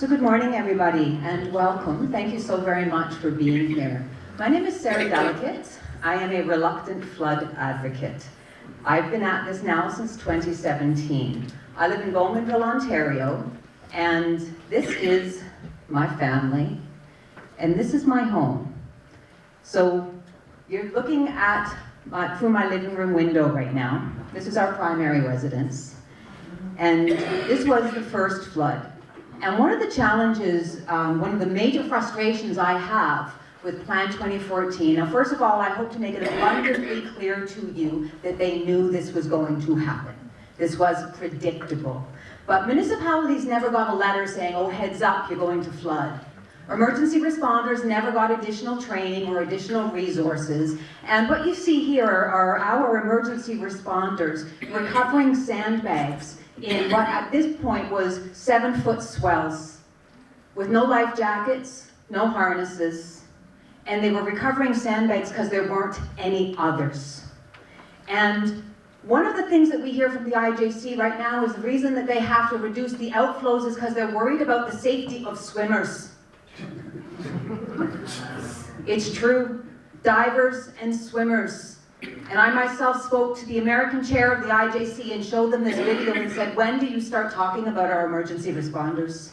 So good morning, everybody, and welcome. Thank you so very much for being here. My name is Sarah Delicate. I am a reluctant flood advocate. I've been at this now since 2017. I live in Bowmanville, Ontario, and this is my family, and this is my home. So you're looking at through my living room window right now. This is our primary residence, and this was the first flood. And one of the challenges, one of the major frustrations I have with Plan 2014, now first of all, I hope to make it abundantly clear to you that they knew this was going to happen. This was predictable. But municipalities never got a letter saying, oh, heads up, you're going to flood. Emergency responders never got additional training or additional resources. And what you see here are our emergency responders recovering sandbags in what at this point was 7-foot swells with no life jackets, no harnesses, and they were recovering sandbags because there weren't any others. And one of the things that we hear from the IJC right now is the reason that they have to reduce the outflows is because they're worried about the safety of swimmers. It's true, divers and swimmers. And I myself spoke to the American chair of the IJC and showed them this video and said, when do you start talking about our emergency responders?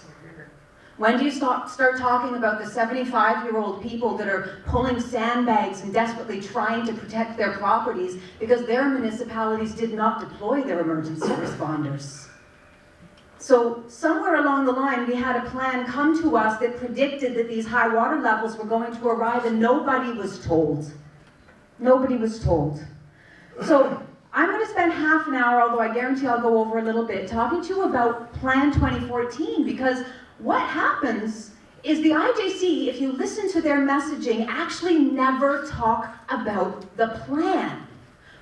When do you start talking about the 75-year-old people that are pulling sandbags and desperately trying to protect their properties because their municipalities did not deploy their emergency responders? So somewhere along the line, we had a plan come to us that predicted that these high water levels were going to arrive, and nobody was told. Nobody was told. So I'm going to spend half an hour, although I guarantee I'll go over a little bit, talking to you about Plan 2014, because what happens is the IJC, if you listen to their messaging, actually never talk about the plan.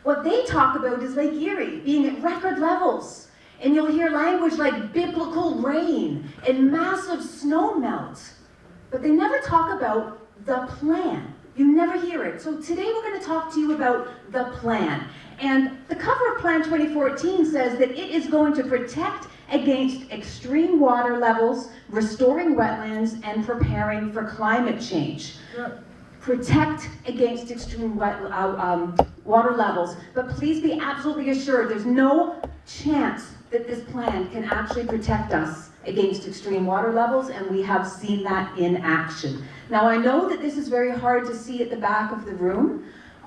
What they talk about is Lake Erie being at record levels. And you'll hear language like biblical rain and massive snow melt. But they never talk about the plan. You never hear it. So today we're going to talk to you about the plan. And the cover of Plan 2014 says that it is going to protect against extreme water levels, restoring wetlands, and preparing for climate change. Sure. Protect against extreme water levels. But please be absolutely assured there's no chance that this plan can actually protect us against extreme water levels, and we have seen that in action. Now, I know that this is very hard to see at the back of the room.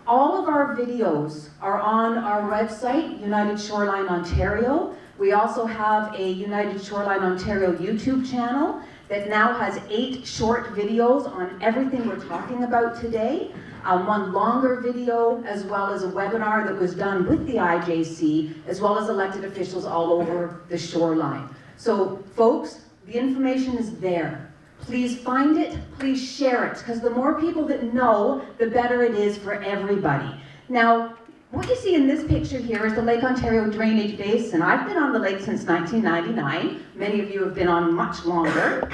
All of our videos are on our website, United Shoreline Ontario. We also have a United Shoreline Ontario YouTube channel that now has 8 short videos on everything we're talking about today. One longer video, as well as a webinar that was done with the IJC, as well as elected officials all over the shoreline. So, folks, the information is there. Please find it, please share it, because the more people that know, the better it is for everybody. Now, what you see in this picture here is the Lake Ontario Drainage Basin. I've been on the lake since 1999. Many of you have been on much longer.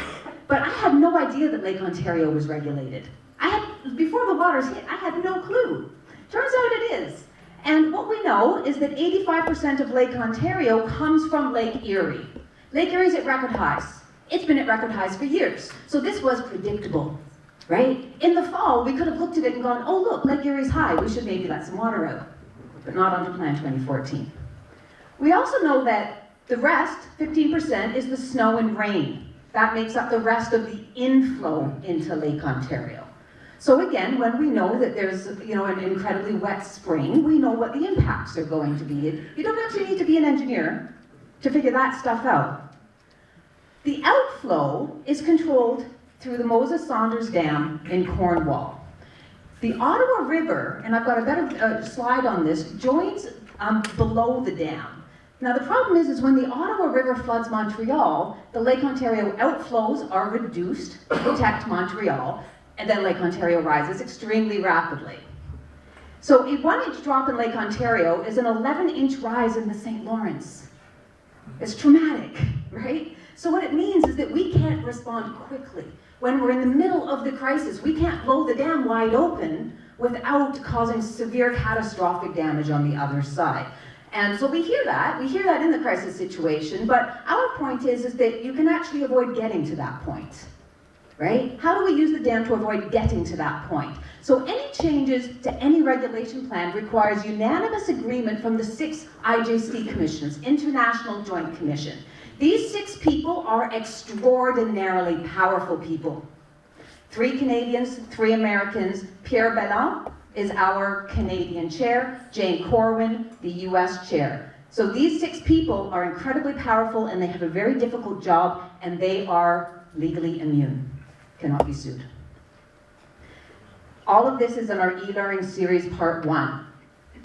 But I had no idea that Lake Ontario was regulated. Before the waters hit, I had no clue. Turns out it is. And what we know is that 85% of Lake Ontario comes from Lake Erie. Lake Erie's at record highs. It's been at record highs for years. So this was predictable, right? In the fall, we could have looked at it and gone, oh look, Lake Erie's high, we should maybe let some water out. But not under Plan 2014. We also know that the rest, 15%, is the snow and rain. That makes up the rest of the inflow into Lake Ontario. So again, when we know that there's an incredibly wet spring, we know what the impacts are going to be. You don't actually need to be an engineer to figure that stuff out. The outflow is controlled through the Moses Saunders Dam in Cornwall. The Ottawa River, and I've got a better slide on this, joins below the dam. Now the problem is when the Ottawa River floods Montreal, the Lake Ontario outflows are reduced to protect Montreal, and then Lake Ontario rises extremely rapidly. So a 1-inch drop in Lake Ontario is an 11-inch rise in the St. Lawrence. It's traumatic, right? So what it means is that we can't respond quickly. When we're in the middle of the crisis, we can't blow the dam wide open without causing severe catastrophic damage on the other side. And so we hear that in the crisis situation, but our point is that you can actually avoid getting to that point, right? How do we use the dam to avoid getting to that point? So any changes to any regulation plan requires unanimous agreement from the 6 IJC commissions, International Joint Commission. These 6 people are extraordinarily powerful people. 3 Canadians, 3 Americans. Pierre Belland is our Canadian chair, Jane Corwin, the US chair. So these 6 people are incredibly powerful and they have a very difficult job and they are legally immune, cannot be sued. All of this is in our e-learning series part 1.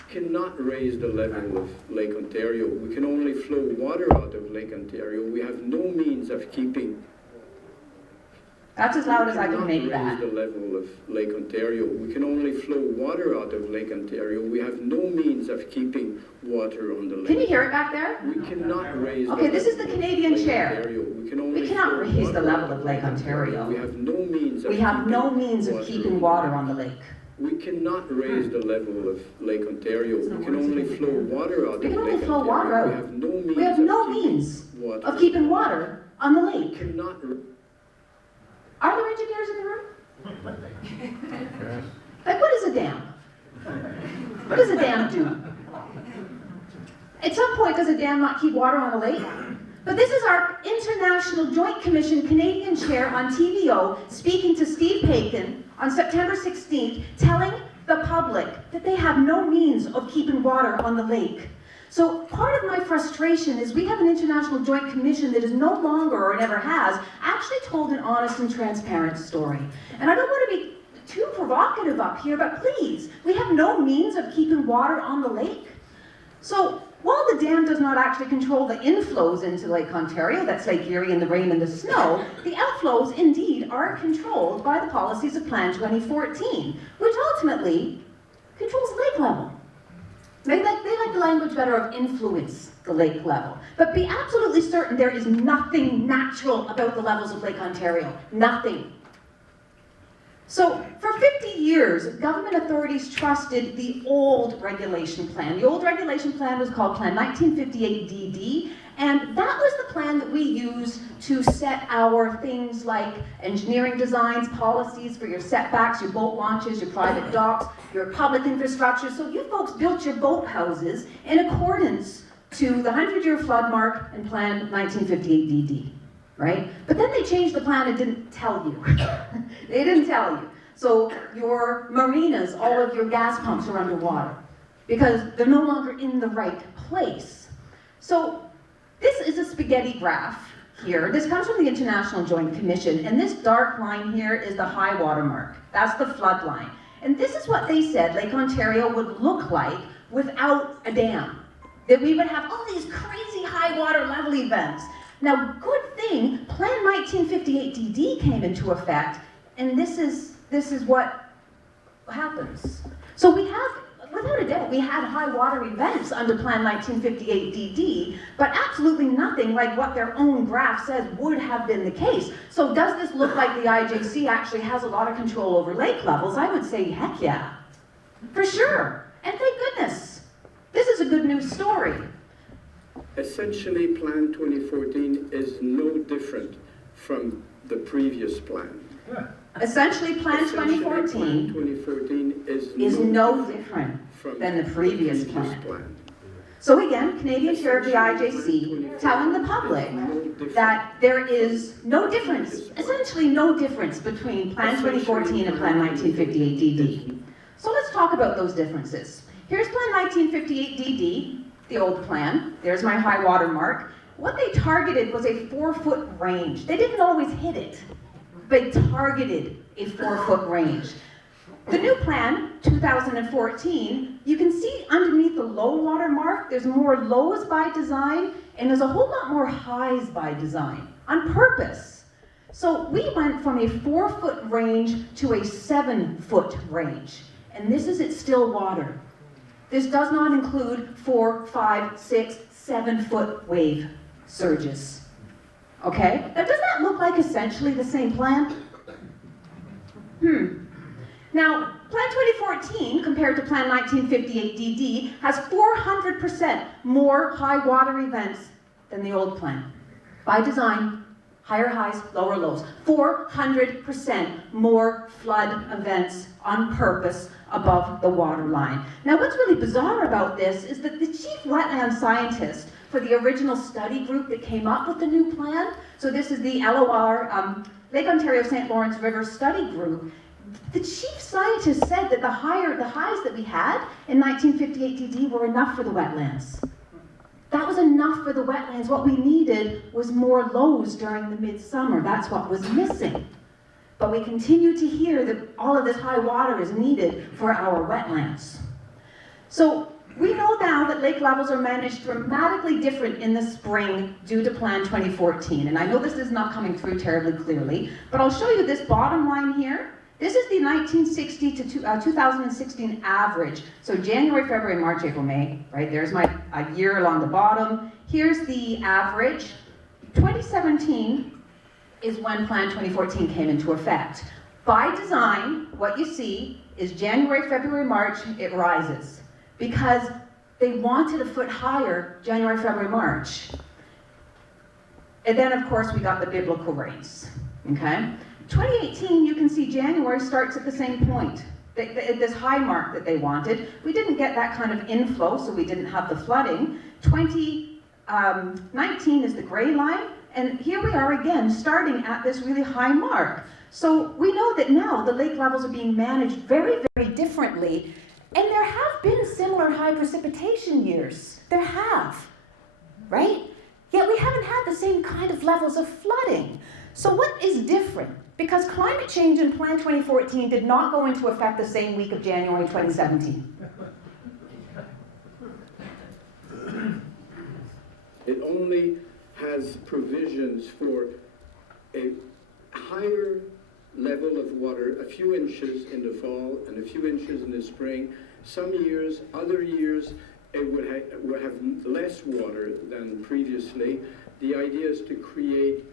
Cannot raise the level of Lake Ontario. We can only flow water out of Lake Ontario. We have no means of keeping. That's as loud as I can make that. Raise the level of Lake Ontario. We can only flow water out of Lake Ontario. We have no means of keeping water on the lake. Can you hear it back there? We cannot raise. Okay, this is the Canadian chair. We cannot raise the level of Lake Ontario. We have no means of. We have no means of keeping water on the lake. We cannot raise the level of Lake Ontario. We can only flow water out of Lake Ontario. We can only flow water out. We have no means of keeping water on the lake. Cannot. Are there engineers in the room? Like, what is a dam? What does a dam do? At some point, does a dam not keep water on the lake? But this is our International Joint Commission Canadian chair on TVO speaking to Steve Paikin on September 16th, telling the public that they have no means of keeping water on the lake. So part of my frustration is we have an International Joint Commission that is no longer, or never has, actually told an honest and transparent story. And I don't want to be too provocative up here, but please, we have no means of keeping water on the lake. So while the dam does not actually control the inflows into Lake Ontario, that's Lake Erie and the rain and the snow, the outflows indeed are controlled by the policies of Plan 2014, which ultimately controls the lake level. They like the language better of influence the lake level. But be absolutely certain there is nothing natural about the levels of Lake Ontario. Nothing. So for 50 years, government authorities trusted the old regulation plan. The old regulation plan was called Plan 1958 DD, and that was the plan that we use to set our things like engineering designs, policies for your setbacks, your boat launches, your private docks, your public infrastructure. So you folks built your boat houses in accordance to the 100-year flood mark and Plan 1958 DD, right? But then they changed the plan and didn't tell you. They didn't tell you. So your marinas, all of your gas pumps are underwater because they're no longer in the right place. So this is a spaghetti graph here. This comes from the International Joint Commission, and this dark line here is the high water mark. That's the flood line. And this is what they said Lake Ontario would look like without a dam. That we would have all these crazy high water level events. Now, good thing, Plan 1958 DD came into effect, and this is what happens. So we have, without a doubt, we had high water events under Plan 1958 DD, but absolutely nothing like what their own graph says would have been the case. So does this look like the IJC actually has a lot of control over lake levels? I would say, heck yeah, for sure. And thank goodness. This is a good news story. Essentially, Plan 2014 is no different from the previous plan. Essentially, Plan 2014 is no different than the previous plan. So again, Canadian Chair of the IJC telling the public that there is no difference, essentially no difference between Plan 2014 and Plan 1958 DD. So let's talk about those differences. Here's Plan 1958 DD, the old plan. There's my high water mark. What they targeted was a 4-foot range. They didn't always hit it. They targeted a 4-foot range. The new plan, 2014, you can see underneath the low water mark, there's more lows by design, and there's a whole lot more highs by design, on purpose. So we went from a 4-foot range to a 7-foot range. And this is at still water. This does not include 4, 5, 6, 7-foot wave surges. Okay? Now, does that look like essentially the same plan? Now, Plan 2014, compared to Plan 1958 DD, has 400% more high water events than the old plan. By design, higher highs, lower lows. 400% more flood events on purpose above the water line. Now, what's really bizarre about this is that the chief wetland scientist for the original study group that came up with the new plan, so this is the LOR, Lake Ontario St. Lawrence River Study Group, the chief scientist said that the highs that we had in 1958 DD were enough for the wetlands. That was enough for the wetlands. What we needed was more lows during the midsummer. That's what was missing. But we continue to hear that all of this high water is needed for our wetlands. So we know now that lake levels are managed dramatically different in the spring due to Plan 2014. And I know this is not coming through terribly clearly, but I'll show you this bottom line here. This is the 1960 to 2016 average. So January, February, March, April, May, right? There's my year along the bottom. Here's the average. 2017 is when Plan 2014 came into effect. By design, what you see is January, February, March, it rises. Because they wanted a foot higher January, February, March. And then, of course, we got the biblical rains, okay? 2018, you can see January starts at the same point, this high mark that they wanted. We didn't get that kind of inflow, so we didn't have the flooding. 2019 is the gray line, and here we are again, starting at this really high mark. So we know that now the lake levels are being managed very, very differently, and there have been similar high precipitation years. There have, right? Yet we haven't had the same kind of levels of flooding. So what is different? Because climate change in Plan 2014 did not go into effect the same week of January 2017. It only has provisions for a higher level of water, a few inches in the fall and a few inches in the spring. Some years, other years, it would have less water than previously. The idea is to create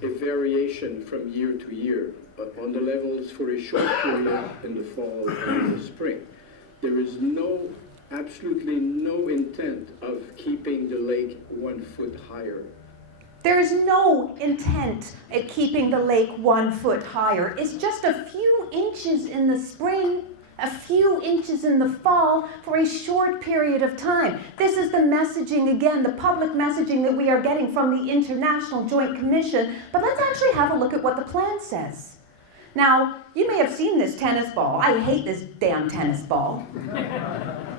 a variation from year to year on the levels for a short period in the fall and the spring. There is absolutely no intent of keeping the lake 1 foot higher. There is no intent at keeping the lake 1 foot higher. It's just a few inches in the spring, a few inches in the fall for a short period of time. This is the messaging, again, the public messaging that we are getting from the International Joint Commission. But let's actually have a look at what the plan says. Now, you may have seen this tennis ball. I hate this damn tennis ball.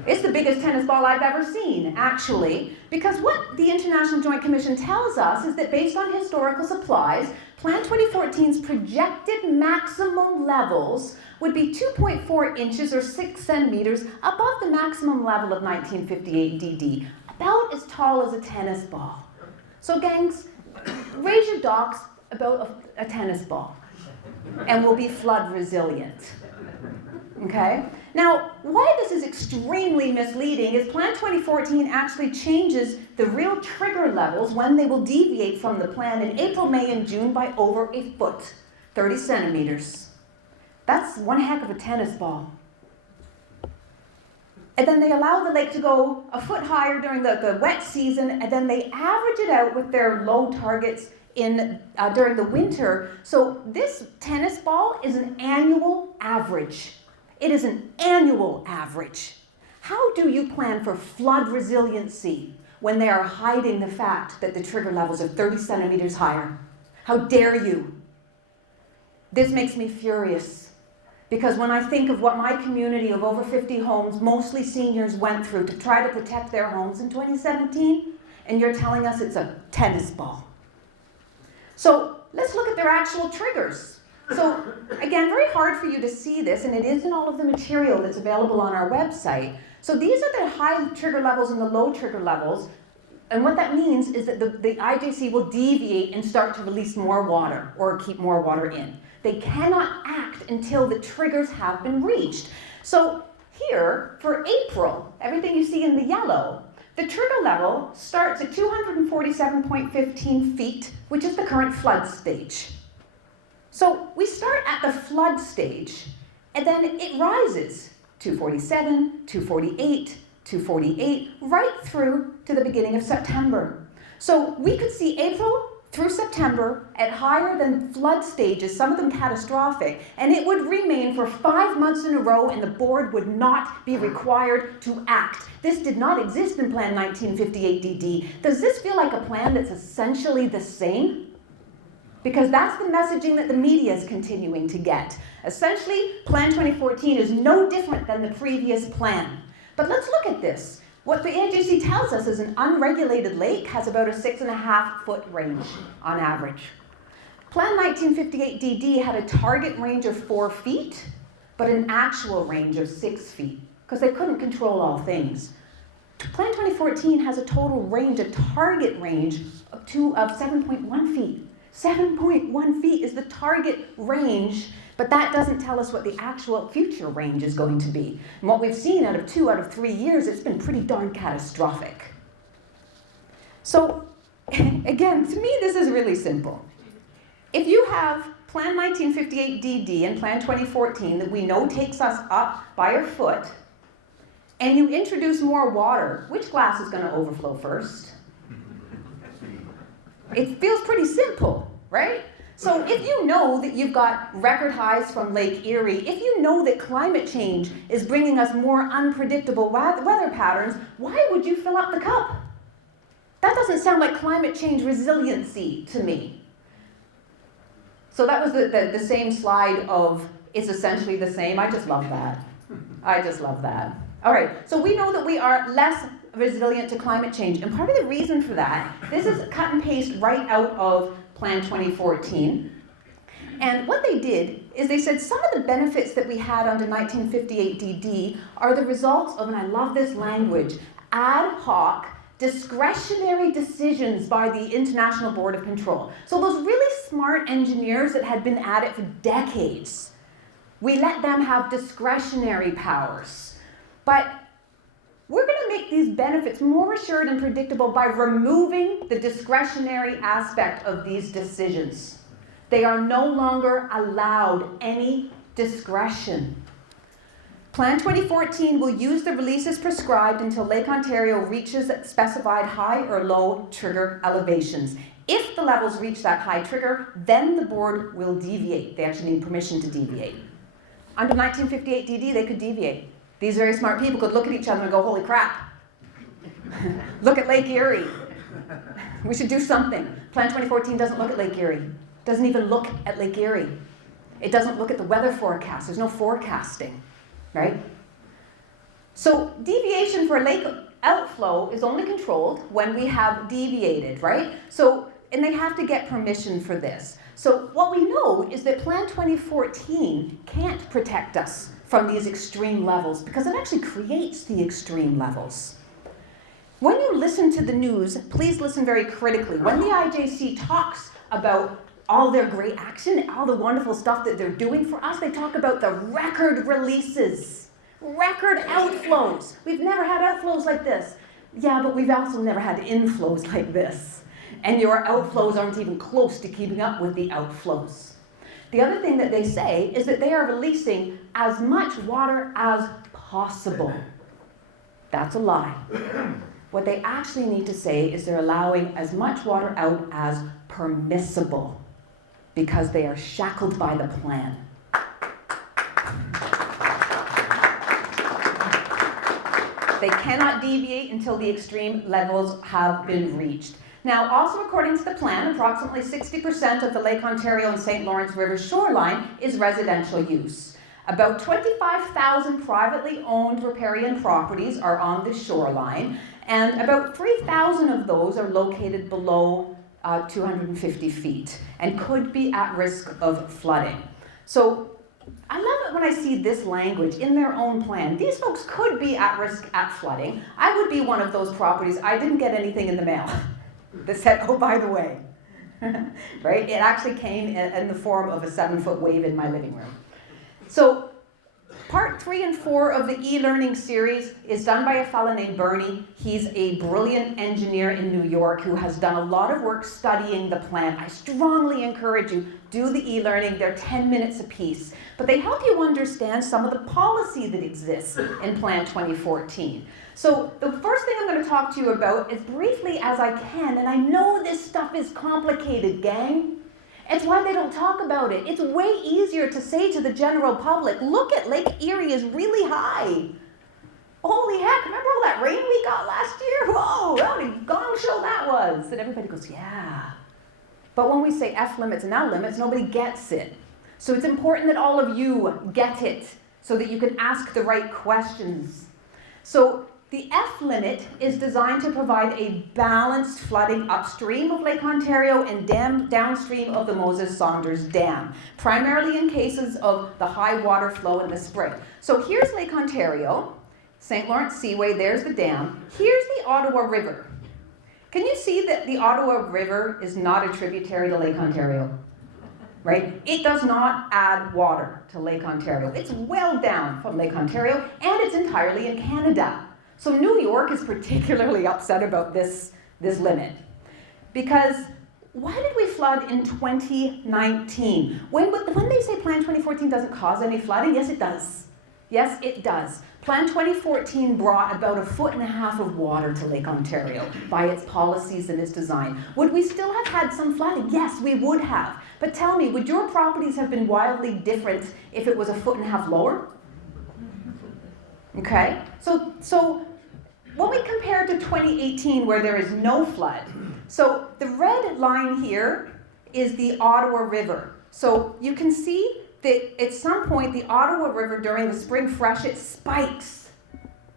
It's the biggest tennis ball I've ever seen, actually, because what the International Joint Commission tells us is that based on historical supplies, Plan 2014's projected maximum levels would be 2.4 inches or 6 centimeters above the maximum level of 1958 DD, about as tall as a tennis ball. So gangs, raise your docks about a tennis ball, and we'll be flood resilient. Okay? Now, why this is extremely misleading is Plan 2014 actually changes the real trigger levels when they will deviate from the plan in April, May, and June by over a foot, 30 centimeters. That's one heck of a tennis ball. And then they allow the lake to go a foot higher during the wet season, and then they average it out with their low targets during the winter. So this tennis ball is an annual average. It is an annual average. How do you plan for flood resiliency when they are hiding the fact that the trigger levels are 30 centimeters higher? How dare you? This makes me furious, because when I think of what my community of over 50 homes, mostly seniors, went through to try to protect their homes in 2017, and you're telling us it's a tennis ball. So let's look at their actual triggers. So again, very hard for you to see this, and it is in all of the material that's available on our website. So these are the high trigger levels and the low trigger levels. And what that means is that the IJC will deviate and start to release more water or keep more water in. They cannot act until the triggers have been reached. So here, for April, everything you see in the yellow, the trigger level starts at 247.15 feet, which is the current flood stage. So we start at the flood stage, And then it rises, 247, 248, 248, right through to the beginning of September. So we could see April through September at higher than flood stages, some of them catastrophic, and it would remain for 5 months in a row and the board would not be required to act. This did not exist in Plan 1958 DD. Does this feel like a plan that's essentially the same? Because that's the messaging that the media is continuing to get. Essentially, Plan 2014 is no different than the previous plan. But let's look at this. What the IJC tells us is an unregulated lake has about a 6.5-foot range on average. Plan 1958 DD had a target range of 4 feet, but an actual range of 6 feet, because they couldn't control all things. Plan 2014 has a total range, a target range of 7.1 feet. 7.1 feet is the target range, but that doesn't tell us what the actual future range is going to be. And what we've seen out of 2 out of 3 years, it's been pretty darn catastrophic. So, again, to me, this is really simple. If you have Plan 1958 DD and Plan 2014 that we know takes us up by a foot, and you introduce more water, which glass is going to overflow first? It feels pretty simple, right? So if you know that you've got record highs from Lake Erie, if you know that climate change is bringing us more unpredictable weather patterns, why would you fill up the cup? That doesn't sound like climate change resiliency to me. So that was the same slide of it's essentially the same. I just love that. I just love that. All right, so we know that we are less resilient to climate change. And part of the reason for that, this is cut and paste right out of Plan 2014. And what they did is they said some of the benefits that we had under 1958 DD are the results of, and I love this language, ad hoc, discretionary decisions by the International Board of Control. So those really smart engineers that had been at it for decades, we let them have discretionary powers. But we're going to make these benefits more assured and predictable by removing the discretionary aspect of these decisions. They are no longer allowed any discretion. Plan 2014 will use the releases prescribed until Lake Ontario reaches specified high or low trigger elevations. If the levels reach that high trigger, then the board will deviate. They actually need permission to deviate. Under 1958 DD, they could deviate. These very smart people could look at each other and go, holy crap. Look at Lake Erie. We should do something. Plan 2014 doesn't look at Lake Erie. Doesn't even look at Lake Erie. It doesn't look at the weather forecast. There's no forecasting, right? So deviation for lake outflow is only controlled when we have deviated, right? So, and they have to get permission for this. So what we know is that Plan 2014 can't protect us from these extreme levels because it actually creates the extreme levels. When you listen to the news, please listen very critically. When the IJC talks about all their great action, all the wonderful stuff that they're doing for us, they talk about the record releases, record outflows. We've never had outflows like this. Yeah, but we've also never had inflows like this. And your outflows aren't even close to keeping up with the outflows. The other thing that they say is that they are releasing as much water as possible. That's a lie. What they actually need to say is they're allowing as much water out as permissible because they are shackled by the plan. They cannot deviate until the extreme levels have been reached. Now, also according to the plan, approximately 60% of the Lake Ontario and St. Lawrence River shoreline is residential use. About 25,000 privately owned riparian properties are on the shoreline, and about 3,000 of those are located below 250 feet and could be at risk of flooding. So I love it when I see this language in their own plan. These folks could be at risk at flooding. I would be one of those properties. I didn't get anything in the mail that said, oh, by the way, right? It actually came in the form of a 7-foot wave in my living room. So Part 3 and 4 of the e-learning series is done by a fellow named Bernie. He's a brilliant engineer in New York who has done a lot of work studying the plant. I strongly encourage you, do the e-learning. They're 10 minutes a piece. But they help you understand some of the policy that exists in Plan 2014. So the first thing I'm going to talk to you about, as briefly as I can, and I know this stuff is complicated, gang. It's why they don't talk about it. It's way easier to say to the general public, look at Lake Erie is really high. Holy heck, remember all that rain we got last year? Whoa, what a gong show that was. And everybody goes, yeah. But when we say F limits and L limits, nobody gets it. So it's important that all of you get it so that you can ask the right questions. So the F limit is designed to provide a balanced flooding upstream of Lake Ontario and downstream of the Moses Saunders Dam, primarily in cases of the high water flow in the spring. So here's Lake Ontario, St. Lawrence Seaway, there's the dam. Here's the Ottawa River. Can you see that the Ottawa River is not a tributary to Lake Ontario? Right? It does not add water to Lake Ontario. It's well down from Lake Ontario, and it's entirely in Canada. So New York is particularly upset about this limit. Because why did we flood in 2019? When they say Plan 2014 doesn't cause any flooding, yes it does. Yes it does. Plan 2014 brought about 1.5 feet of water to Lake Ontario by its policies and its design. Would we still have had some flooding? Yes, we would have. But tell me, would your properties have been wildly different if it was 1.5 feet lower? Okay, so when we compare to 2018 where there is no flood, so the red line here is the Ottawa River. So you can see that at some point the Ottawa River during the spring freshet spikes,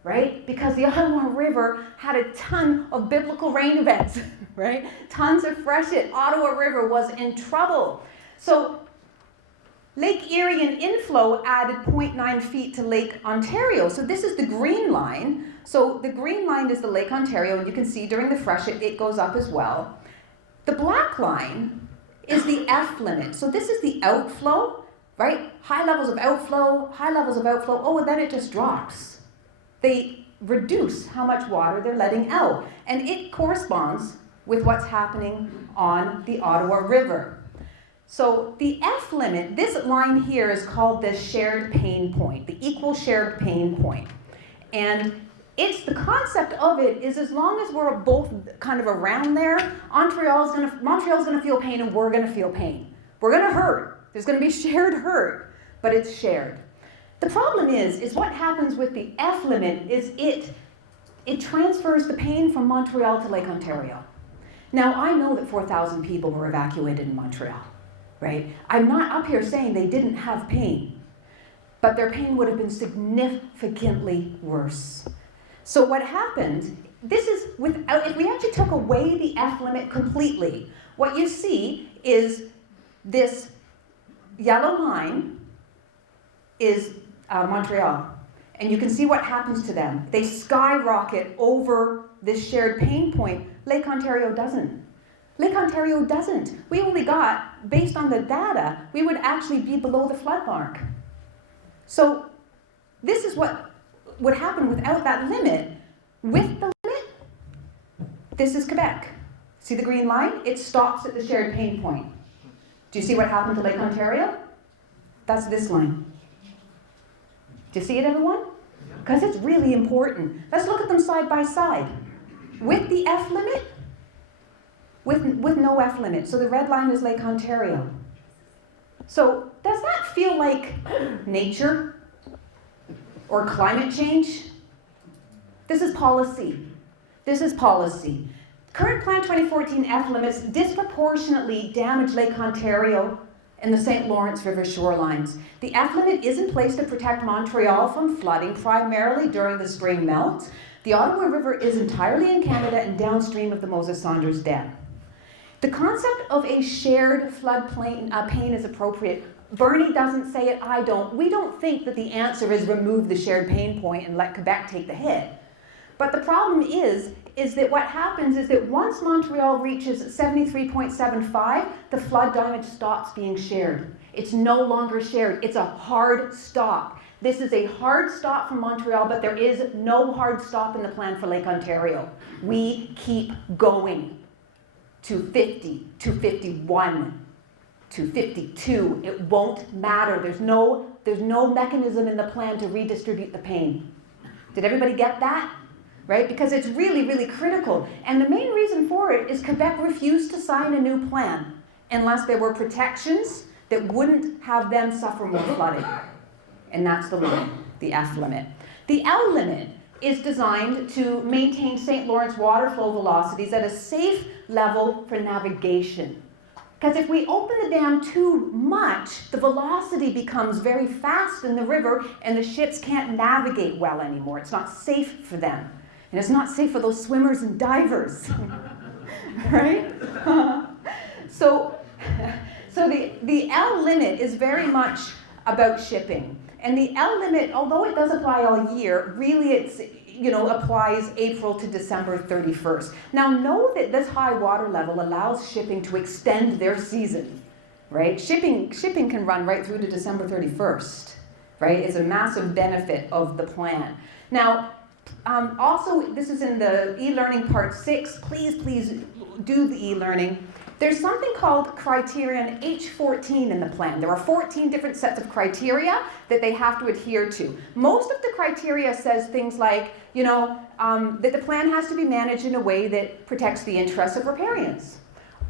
right? Because the Ottawa River had a ton of biblical rain events, right? Tons of freshet. Ottawa River was in trouble. So Lake Erie and inflow added 0.9 feet to Lake Ontario. So this is the green line. So the green line is the Lake Ontario, and you can see during the freshet it goes up as well. The black line is the F limit. So this is the outflow, right? High levels of outflow, oh, and then it just drops. They reduce how much water they're letting out, and it corresponds with what's happening on the Ottawa River. So the F limit, this line here is called the shared pain point, the equal shared pain point. And it's the concept of it is as long as we're both kind of around there, Montreal's gonna feel pain and we're gonna feel pain. We're gonna hurt. There's gonna be shared hurt, but it's shared. The problem is what happens with the F limit is it transfers the pain from Montreal to Lake Ontario. Now I know that 4,000 people were evacuated in Montreal. Right? I'm not up here saying they didn't have pain, but their pain would have been significantly worse. So what happened, if we actually took away the F limit completely, what you see is this yellow line is Montreal. And you can see what happens to them. They skyrocket over this shared pain point. Lake Ontario doesn't. Lake Ontario doesn't. We only got, based on the data, we would actually be below the flood mark. So this is what would happen without that limit. With the limit, this is Quebec. See the green line? It stops at the shared pain point. Do you see what happened to Lake Ontario? That's this line. Do you see it, everyone? Because it's really important. Let's look at them side by side. With the F limit, with no F limit. So the red line is Lake Ontario. So does that feel like nature or climate change? This is policy. This is policy. Current Plan 2014 F limits disproportionately damage Lake Ontario and the St. Lawrence River shorelines. The F limit is in place to protect Montreal from flooding, primarily during the spring melt. The Ottawa River is entirely in Canada and downstream of the Moses Saunders Dam. The concept of a shared floodplain pain is appropriate. Bernie doesn't say it, I don't. We don't think that the answer is remove the shared pain point and let Quebec take the hit. But the problem is that what happens is that once Montreal reaches 73.75, the flood damage stops being shared. It's no longer shared. It's a hard stop. This is a hard stop from Montreal, but there is no hard stop in the plan for Lake Ontario. We keep going to 50, to 51, to 52. It won't matter. There's no mechanism in the plan to redistribute the pain. Did everybody get that? Right? Because it's really, really critical. And the main reason for it is Quebec refused to sign a new plan unless there were protections that wouldn't have them suffer more flooding. And that's the line, the F limit. The L limit is designed to maintain St. Lawrence water flow velocities at a safe level for navigation. Because if we open the dam too much, the velocity becomes very fast in the river and the ships can't navigate well anymore. It's not safe for them. And it's not safe for those swimmers and divers. Right? So the L limit is very much about shipping. And the L limit, although it does apply all year, really it's, applies April to December 31st. Now know that this high water level allows shipping to extend their season, right? Shipping can run right through to December 31st, right? It's a massive benefit of the plan. Now, also, this is in the e-learning part 6. Please do the e-learning. There's something called criterion H14 in the plan. There are 14 different sets of criteria that they have to adhere to. Most of the criteria says things like, that the plan has to be managed in a way that protects the interests of riparians,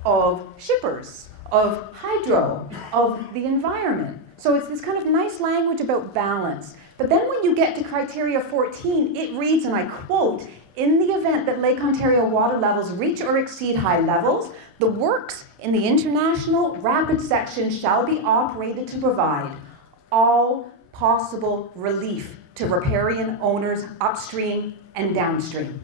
of shippers, of hydro, of the environment. So it's this kind of nice language about balance. But then when you get to criteria 14, it reads, and I quote, "In the event that Lake Ontario water levels reach or exceed high levels, the works in the international rapid section shall be operated to provide all possible relief to riparian owners upstream and downstream."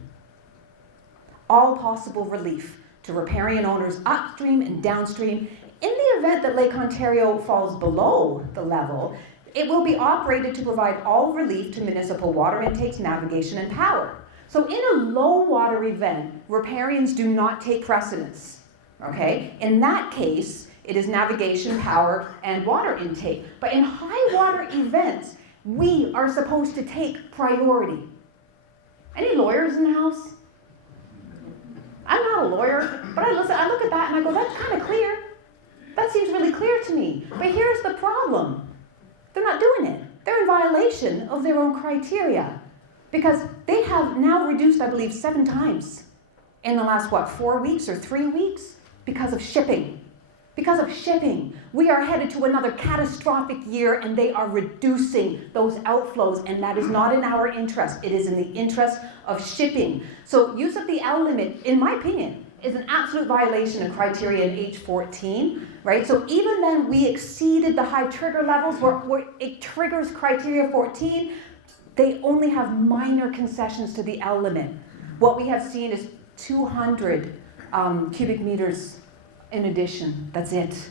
All possible relief to riparian owners upstream and downstream. In the event that Lake Ontario falls below the level, it will be operated to provide all relief to municipal water intakes, navigation, and power. So in a low water event, riparians do not take precedence. Okay? In that case, it is navigation, power, and water intake. But in high water events, we are supposed to take priority. Any lawyers in the house? I'm not a lawyer, but I look at that and I go, that's kind of clear. That seems really clear to me. But here's the problem. They're not doing it. They're in violation of their own criteria. Because they have now reduced, I believe, 7 times in the last, 4 weeks or 3 weeks? Because of shipping. Because of shipping. We are headed to another catastrophic year and they are reducing those outflows, and that is not in our interest. It is in the interest of shipping. So use of the L limit, in my opinion, is an absolute violation of criterion H14, right? So even then we exceeded the high trigger levels where it triggers criteria 14. They only have minor concessions to the L limit. What we have seen is 200 cubic meters in addition. That's it,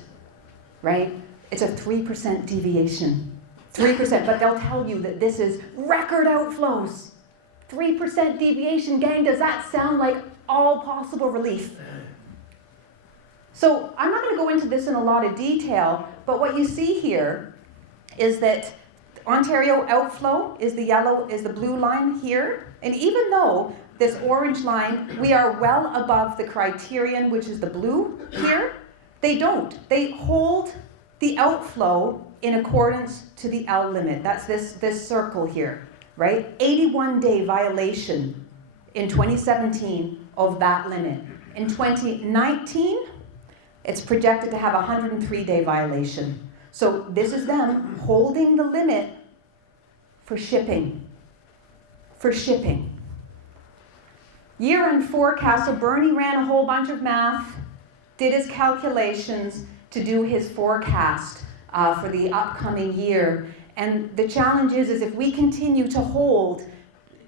right? It's a 3% deviation. 3%, but they'll tell you that this is record outflows. 3% deviation, gang, does that sound like all possible relief? So I'm not going to go into this in a lot of detail, but what you see here is that Ontario outflow is the blue line here, and even though this orange line, we are well above the criterion, which is the blue here, they don't. They hold the outflow in accordance to the L limit. That's this circle here, right? 81-day violation in 2017 of that limit. In 2019, it's projected to have a 103-day violation. So this is them holding the limit for shipping. For shipping. Year-end forecast, so Bernie ran a whole bunch of math, did his calculations to do his forecast for the upcoming year. And the challenge is if we continue to hold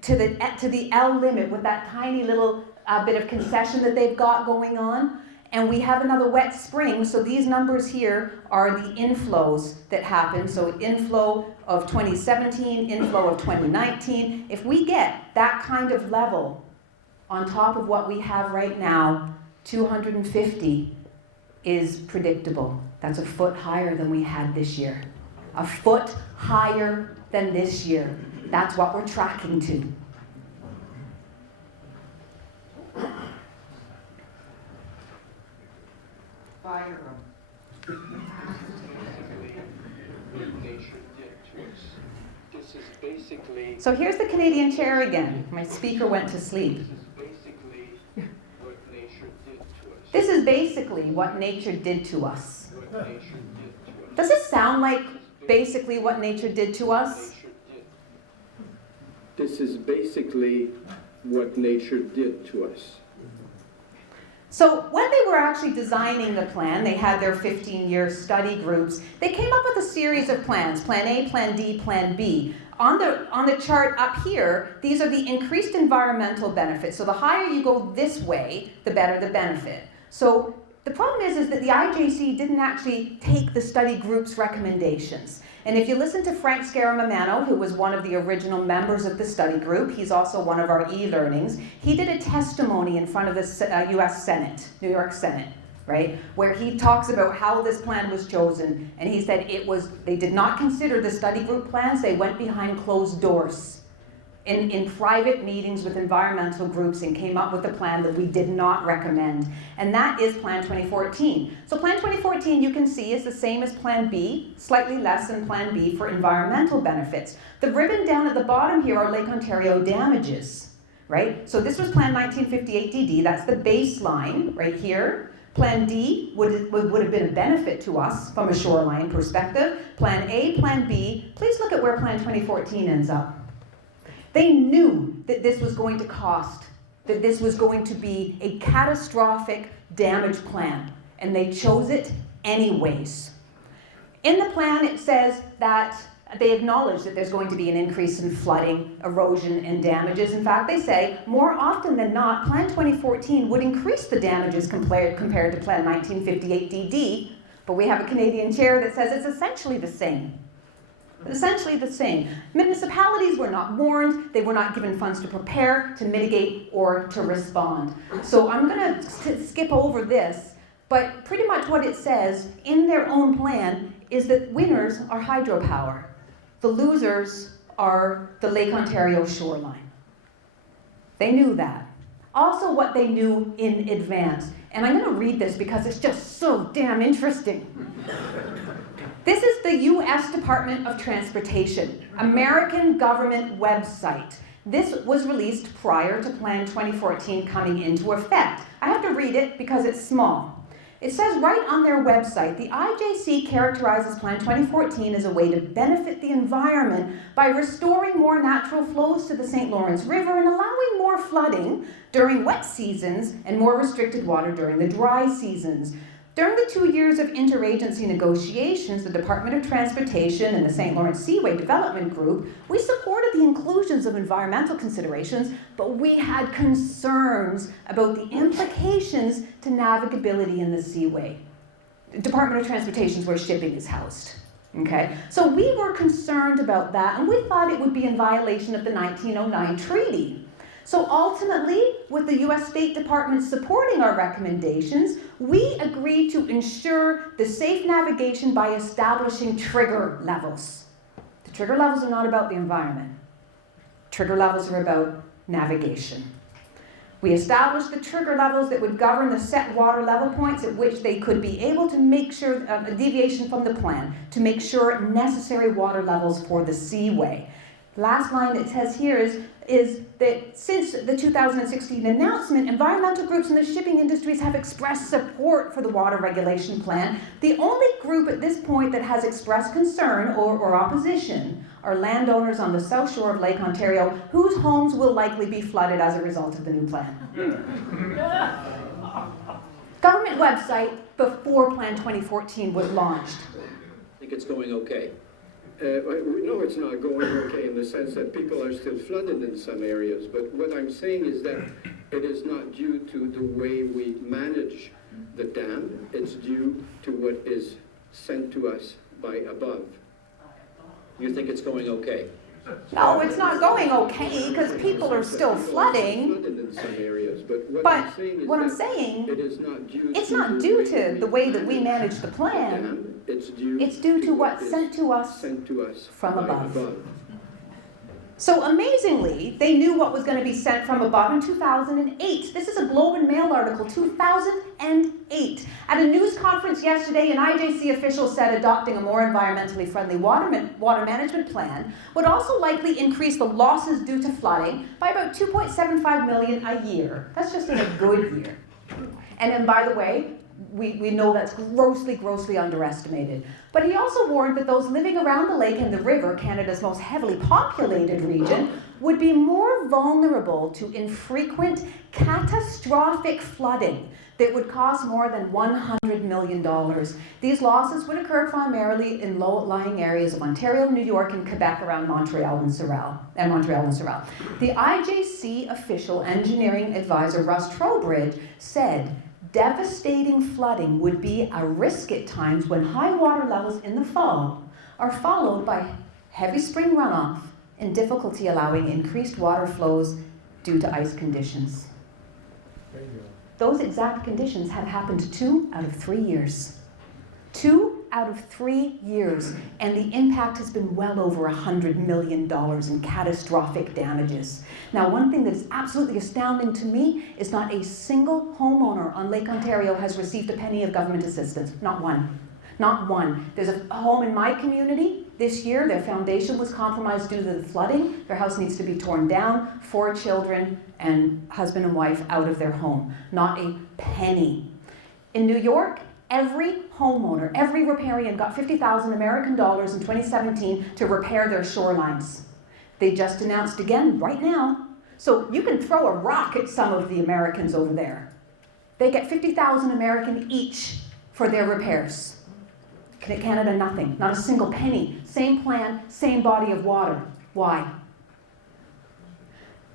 to the L limit with that tiny little bit of concession that they've got going on, and we have another wet spring, so these numbers here are the inflows that happen. So inflow of 2017, inflow of 2019. If we get that kind of level on top of what we have right now, 250 is predictable. That's a foot higher than we had this year. A foot higher than this year. That's what we're tracking to. Fire them. This is basically So here's the Canadian chair again. My speaker went to sleep. This is basically This is basically what nature did to us. what nature did to us. What nature did to us. Does it sound like basically what nature did to us? This is basically what nature did to us. So when they were actually designing the plan, they had their 15-year study groups. They came up with a series of plans, Plan A, Plan D, Plan B. On the chart up here, these are the increased environmental benefits. So the higher you go this way, the better the benefit. So the problem is that the IJC didn't actually take the study group's recommendations. And if you listen to Frank Scaramamano, who was one of the original members of the study group, he's also one of our e-learnings, he did a testimony in front of the US Senate, New York Senate, right, where he talks about how this plan was chosen. And he said they did not consider the study group plans, they went behind closed doors in private meetings with environmental groups and came up with a plan that we did not recommend. And that is Plan 2014. So Plan 2014, you can see, is the same as Plan B, slightly less than Plan B for environmental benefits. The ribbon down at the bottom here are Lake Ontario damages, right? So this was Plan 1958 DD, that's the baseline right here. Plan D would have been a benefit to us from a shoreline perspective. Plan A, Plan B, please look at where Plan 2014 ends up. They knew that this was going to cost, that this was going to be a catastrophic damage plan, and they chose it anyways. In the plan, it says that they acknowledge that there's going to be an increase in flooding, erosion, and damages. In fact, they say more often than not, Plan 2014 would increase the damages compared to Plan 1958 DD, but we have a Canadian chair that says it's essentially the same. Essentially the same. Municipalities were not warned, they were not given funds to prepare, to mitigate, or to respond. So I'm going to skip over this, but pretty much what it says in their own plan is that winners are hydropower. The losers are the Lake Ontario shoreline. They knew that. Also what they knew in advance. And I'm going to read this because it's just so damn interesting. This is the U.S. Department of Transportation, American government website. This was released prior to Plan 2014 coming into effect. I have to read it because it's small. It says right on their website, the IJC characterizes Plan 2014 as a way to benefit the environment by restoring more natural flows to the St. Lawrence River and allowing more flooding during wet seasons and more restricted water during the dry seasons. During the 2 years of interagency negotiations, the Department of Transportation and the St. Lawrence Seaway Development Group, we supported the inclusions of environmental considerations, but we had concerns about the implications to navigability in the seaway. The Department of Transportation is where shipping is housed. Okay? So we were concerned about that, and we thought it would be in violation of the 1909 treaty. So ultimately, with the U.S. State Department supporting our recommendations, we agreed to ensure the safe navigation by establishing trigger levels. The trigger levels are not about the environment. Trigger levels are about navigation. We established the trigger levels that would govern the set water level points at which they could be able to make sure a deviation from the plan to make sure necessary water levels for the seaway. Last line it says here is that since the 2016 announcement, environmental groups in the shipping industries have expressed support for the water regulation plan. The only group at this point that has expressed concern or opposition are landowners on the south shore of Lake Ontario whose homes will likely be flooded as a result of the new plan. Government website before Plan 2014 was launched. I think it's going okay. We know it's not going okay in the sense that people are still flooded in some areas, but what I'm saying is that it is not due to the way we manage the dam, it's due to what is sent to us by above. You think it's going okay? No, it's not going okay because people are still flooding. Flooded in some areas, but what But I'm saying is it is not not due to the way that we manage the plan. It's due It's due to what's sent to us sent to us from by above. So amazingly, they knew what was going to be sent from above in 2008. This is a Globe and Mail article, 2008. At a news conference yesterday, an IJC official said adopting a more environmentally friendly water management plan would also likely increase the losses due to flooding by about $2.75 million a year. That's just in a good year. And then, by the way, we know that's grossly underestimated. But he also warned that those living around the lake and the river, Canada's most heavily populated region, would be more vulnerable to infrequent, catastrophic flooding that would cost more than $100 million. These losses would occur primarily in low-lying areas of Ontario, New York, and Quebec around Montreal and Sorel. The IJC official engineering advisor Russ Trowbridge said, devastating flooding would be a risk at times when high water levels in the fall are followed by heavy spring runoff and difficulty allowing increased water flows due to ice conditions. Those exact conditions have happened 2 out of 3 years. 2 out of 3 years, and the impact has been well over $100 million in catastrophic damages. Now, one thing that is absolutely astounding to me is not a single homeowner on Lake Ontario has received a penny of government assistance. Not one. Not one. There's a home in my community this year. Their foundation was compromised due to the flooding. Their house needs to be torn down. 4 children and husband and wife out of their home. Not a penny. In New York, every homeowner, every riparian got 50,000 American dollars in 2017 to repair their shorelines. They just announced again right now. So you can throw a rock at some of the Americans over there. They get 50,000 American each for their repairs. Canada, nothing, not a single penny. Same plan, same body of water. Why?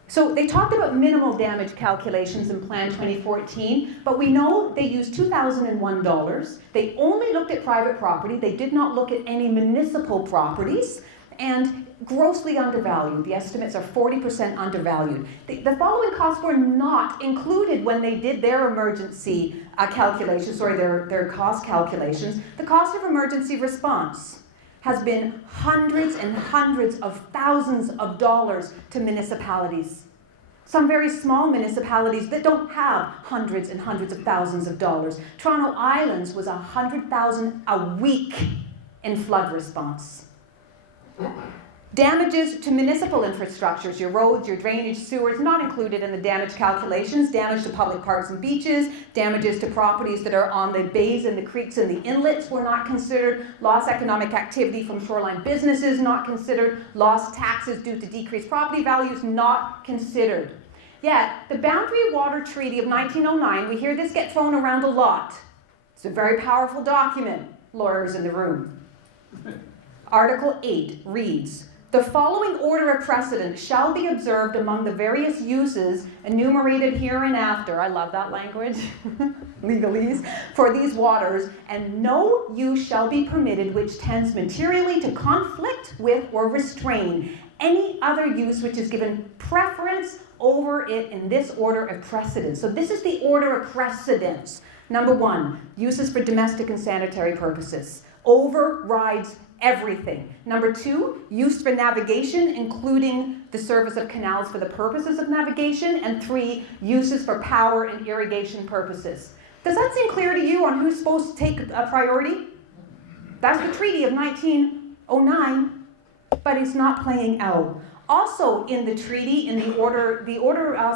So they talked about minimal damage calculations in Plan 2014, but we know they used 2001 dollars. They only looked at private property. They did not look at any municipal properties, and grossly undervalued. The estimates are 40% undervalued. The following costs were not included when they did their emergency calculations, their cost calculations. The cost of emergency response has been hundreds and hundreds of thousands of dollars to municipalities. Some very small municipalities that don't have hundreds and hundreds of thousands of dollars. Toronto Islands was $100,000 a week in flood response. Damages to municipal infrastructures, your roads, your drainage, sewers, not included in the damage calculations. Damage to public parks and beaches, damages to properties that are on the bays and the creeks and the inlets were not considered. Lost economic activity from shoreline businesses, not considered. Lost taxes due to decreased property values, not considered. Yet, the Boundary Water Treaty of 1909, we hear this get thrown around a lot. It's a very powerful document, lawyers in the room. Article 8 reads, the following order of precedence shall be observed among the various uses enumerated hereinafter. I love that language, legalese, for these waters, and no use shall be permitted which tends materially to conflict with or restrain any other use which is given preference over it in this order of precedence. So this is the order of precedence. Number 1, uses for domestic and sanitary purposes. Overrides everything. Number 2, use for navigation, including the service of canals for the purposes of navigation. And 3, uses for power and irrigation purposes. Does that seem clear to you on who's supposed to take a priority? That's the Treaty of 1909, but it's not playing out. Also in the treaty, in the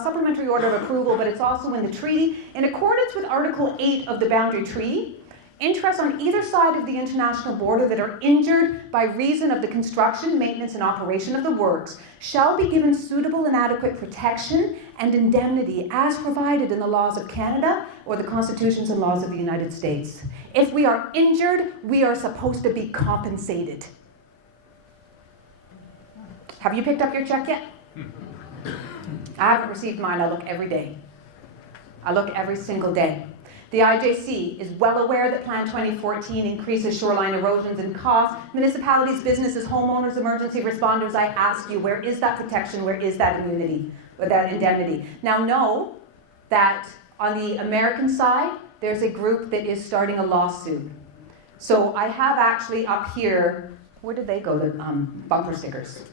supplementary order of approval, but it's also in the treaty, in accordance with Article 8 of the Boundary Treaty, interests on either side of the international border that are injured by reason of the construction, maintenance, and operation of the works shall be given suitable and adequate protection and indemnity as provided in the laws of Canada or the constitutions and laws of the United States. If we are injured, we are supposed to be compensated. Have you picked up your check yet? I haven't received mine. I look every day. I look every single day. The IJC is well aware that Plan 2014 increases shoreline erosions and costs. Municipalities, businesses, homeowners, emergency responders, I ask you, where is that protection? Where is that immunity or that indemnity? Now know that on the American side, there's a group that is starting a lawsuit. So I have actually up here, where did they go, the bumper stickers?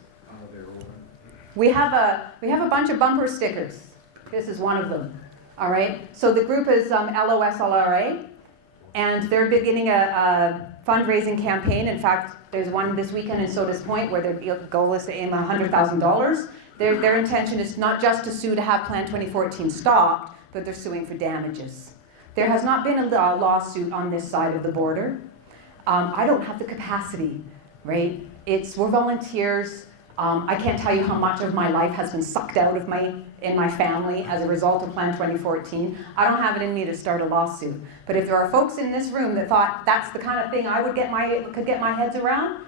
We have a bunch of bumper stickers. This is one of them. All right. So the group is LOSLRA, and they're beginning a fundraising campaign. In fact, there's one this weekend in Sodas Point where their goal is to aim $100,000. Their intention is not just to sue to have Plan 2014 stopped, but they're suing for damages. There has not been a lawsuit on this side of the border. I don't have the capacity, right? We're volunteers. I can't tell you how much of my life has been sucked out of in my family as a result of Plan 2014. I don't have it in me to start a lawsuit. But if there are folks in this room that thought that's the kind of thing I could get my heads around,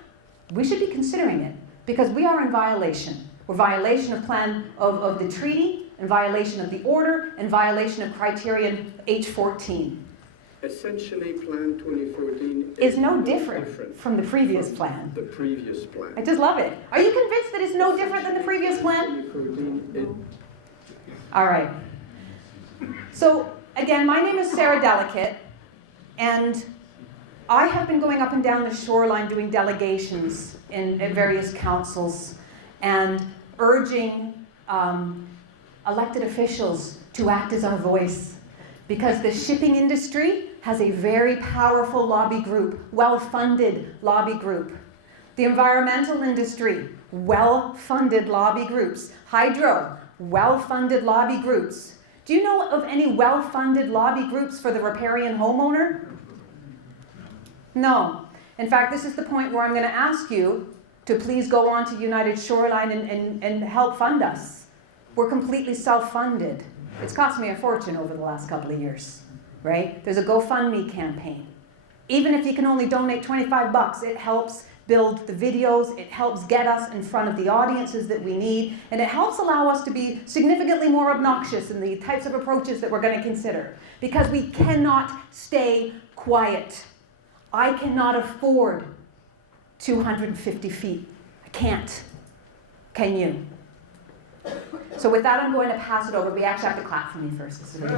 we should be considering it, because we are in violation. We're violation of the treaty, in violation of the order, in violation of criterion H14. Essentially, Plan 2014 is no different from the previous plan. The previous plan. I just love it. Are you convinced that it's no different than the previous plan? 2014, All right. So, again, my name is Sarah Delicate, and I have been going up and down the shoreline doing delegations in various councils and urging elected officials to act as our voice, because the shipping industry has a very powerful lobby group, well-funded lobby group. The environmental industry, well-funded lobby groups. Hydro, well-funded lobby groups. Do you know of any well-funded lobby groups for the riparian homeowner? No. In fact, this is the point where I'm going to ask you to please go on to United Shoreline and help fund us. We're completely self-funded. It's cost me a fortune over the last couple of years, right? There's a GoFundMe campaign. Even if you can only donate $25, it helps build the videos, it helps get us in front of the audiences that we need, and it helps allow us to be significantly more obnoxious in the types of approaches that we're going to consider. Because we cannot stay quiet. I cannot afford 250 feet. I can't. Can you? So with that, I'm going to pass it over. We actually have to clap for me first. This is really